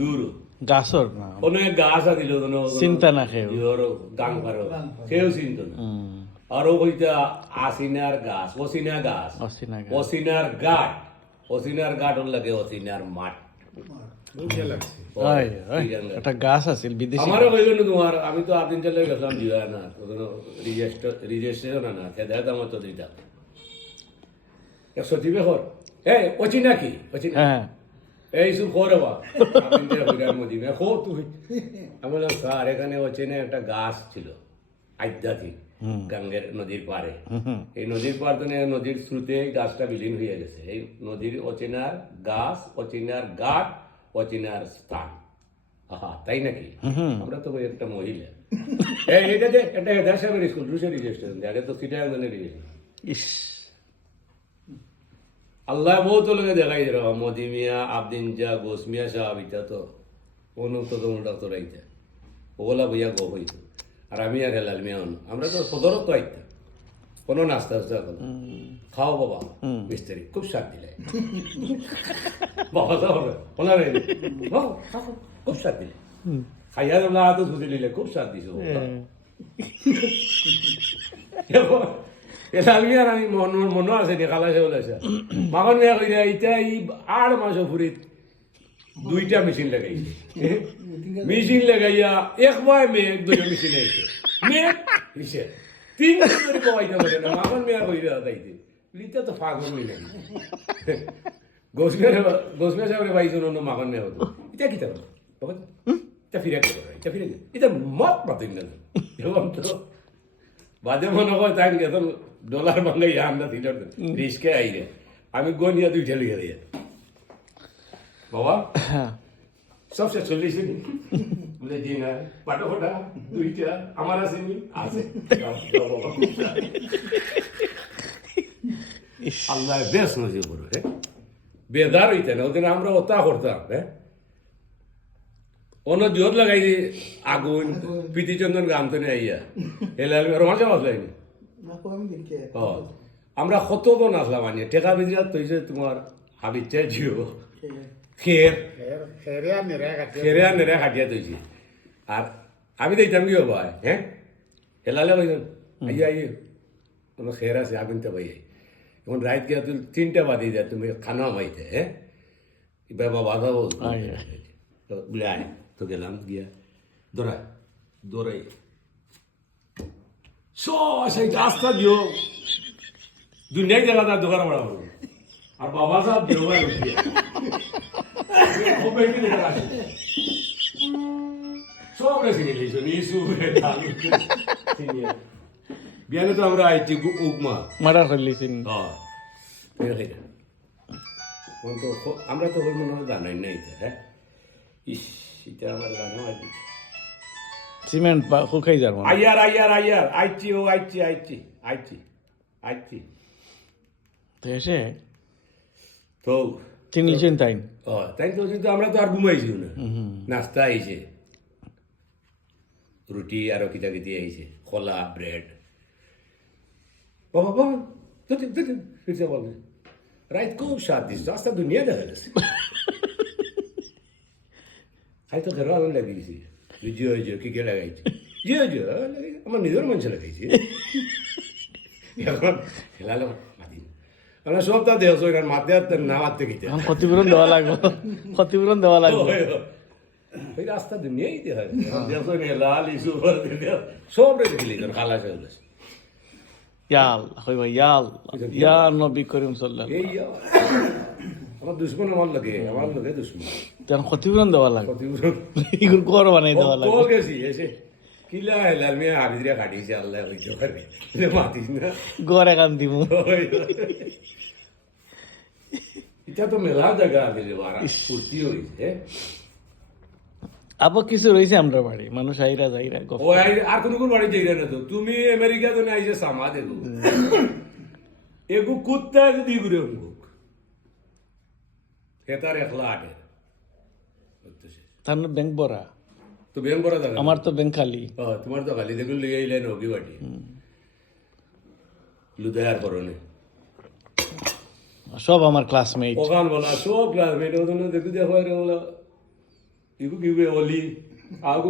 দূর গাছর না অনেক গাছ আছিল চিন্তা না খেয়ে গাং পারো কেউ চিন্ত না আরো হইতা আসিনার গাছ অসিনা গাছ অসিনা গাছ। অসিনার গাট অসিনার গাট লাগে অসিনার মাঠ ওই, ওই, একটা গাছ আছিল বিদেশি আমারও হইল না তোমার আমি তো আদিন চালে গেছিলাম জিয়া না রেজিস্ট্রেশন না খেদায়ত আমার তো দিতা সচিবে হর এই অচিনা কি অচিনা হ্যাঁ এই সব খোরে বা আদিন চালে হইরার মধ্যে মে খো তুই আমি বললাম স্যার এখানে অচিনা একটা গাছ ছিল আধ্যাত্মিক গঙ্গের নদীর পাড়ে এই নদীর পাড় তো নদীর স্রোতে গাছটা বিলীন হয়ে গেছে এই নদীর অচেনার গাছ অচেনার ঘাট অচেনার স্থান আহা তাই নাকি আমরা তো ওই একটা মহিলা এটা যে একটা হেদার সাহেবের স্কুল রুশে রেজিস্ট্রেশন আগে তো সিটা রেজিস্ট্রেশন ইস আল্লাহ বহুত লোকে দেখাই দিল মোদি মিয়া আবদিন যা গোস মিয়া সাহেব ইটা তো অনুক্ত তোমরা তো রাইতে ওলা বইয়া গো হইতো আর আমি আর হেলাল মিয়ান আমরা তো সদরত তো আইতাম কোনো নাস্তা টাস্তা খাও বাবা মিস্ত্রি খুব স্বাদ দিলে বাবা তো হবে ওনার খুব স্বাদ দিলে খাইয়া তোমরা তো সুজি দিলে খুব স্বাদ দিছো হেলাল মিয়ার আমি মনে আছে নি খালা সে বলেছে মাখন মিয়া কইরা ইটা এই 8 মাস ফুরিত দুইটা মেশিন লাগাইছে মেশিন লাগাইয়া একবার মেয়ে দুইটা মেশিন আইছে মেয়ে হিসে তিন করে কইতে পারে না মাখন মেয়া কইরা দাইতে লিটা তো ফাগল হই না গোসমিয়া সাহেব ভাইছো না মাখন মেয়া হতো এটা কি তার বাবা এটা ফিরে কে করে এটা ফিরে এটা মত পাতেন না এরকম তো বাদে মনে হয় তাই গেছে ডলার ভাঙাই আমরা থিটার রিস্কে আইরে আমি গনিয়া দুইটা লিখে দিয়ে বাবা সব শেষ চল্লিশ বলে জি না পাটা ফোটা দুইটা আমার আসেনি আছে আল্লাহ বেশ নজর করো হ্যাঁ বেদার হইতে না ওদিন আমরা ওতা করতাম হ্যাঁ অন্য জোর লাগাইছি আগুন প্রীতিচন্দন গান তো আইয়া হেলাল রোমাঞ্চ বাজলাইনি আমরা কত তো নাচলাম আনিয়ে টেকা বিদ্রাত তৈছে তোমার হাবিচ্ছা জিও খেরিয়া নেড়ে খাটিয়া তৈছি আর আমি দেখতাম কি হবো হ্যাঁ হেলালে ভাইজন আইয়া আইয়ে কোনো খের আছে আগুনতে ভাই এখন রাত গিয়া তুই 3টা বাজে যায় তুমি খানা মাইতে হ্যাঁ বাবা বাধা বলে আয় তো গেলাম গিয়া দৌড়াই সেই রাস্তা দিও দুনিয়ায় দেখা তার দোকান বাড়া আর বাবা সাহেব দেওয়া সব রেসিপি লিখছো নিসু বিয়ানে তো আমরা আইছি উপমা মারা ফেললিছেন আমরা তো মনে হয় জানাই না এটা হ্যাঁ ইস এটা আমার জানো আইছি সিমেন্ট বা শুকাই যার মানে আইয়ার আইছি তো এসে তো চিনলিছেন তাই তাই তো কিন্তু আমরা তো আর ঘুমাইছি না নাস্তা আইছে রুটি আরো কিতা কিতি আইছে কলা ব্রেড বাবা বলে রাইত খুব স্বাদ দিচ্ছে আস্তা দুনিয়া দেখা গেছে খাই তো ঘেরো আগুন লাগিয়েছি জিও কি কে লাগাইছি জিও আমার নিজের মানুষ লাগাইছি এখন খেলালো মাতি আমরা সব তা দেওয়া এখানে মাতে না মারতে গেছে ক্ষতিপূরণ দেওয়া লাগবে ওই রাস্তা দুনিয়াই দিয়ে হয় লাল ইস্যু সব রেখে খেলি খালা চলবে ইয়াল হইবা ইয়া নবী করিম সাল্লাল্লাহু এই আমার দুশ্মন আমার লাগে দুশ্মন তেন ক্ষতিপূরণ দেওয়া লাগবে ক্ষতিপূরণ এগুলো ঘর বানাই দেওয়া লাগবে গেছি এসে কিলা হেলাল মেয়ে হাবিজরা কাটিয়েছে আল্লাহ হইতে পারবে মাতিস না ঘর একান দিব এটা তো মেলা জায়গা আছে ফুর্তি হয়েছে আবার কিছু রয়েছে আমরা বাড়ি মানুষ আইরা যাইরা ও আর কোন বাড়ি যাই না তো তুমি আমেরিকা তো আইসে সামা দেখো এগু কুত্তা যদি ঘুরে মুখ হেতার একলা আটে তার ব্যাংক ভরা তো ব্যাংক ভরা থাকে আমার তো ব্যাংক খালি তোমার তো খালি দেখুন লিয়ে আইলেন হকি বাটি লুদায়ার করনে সব আমার ক্লাসমেট ওখান বলা সব ক্লাসমেট ওদের দেখু দেখো বলো ইগু কিউবে অলি আগু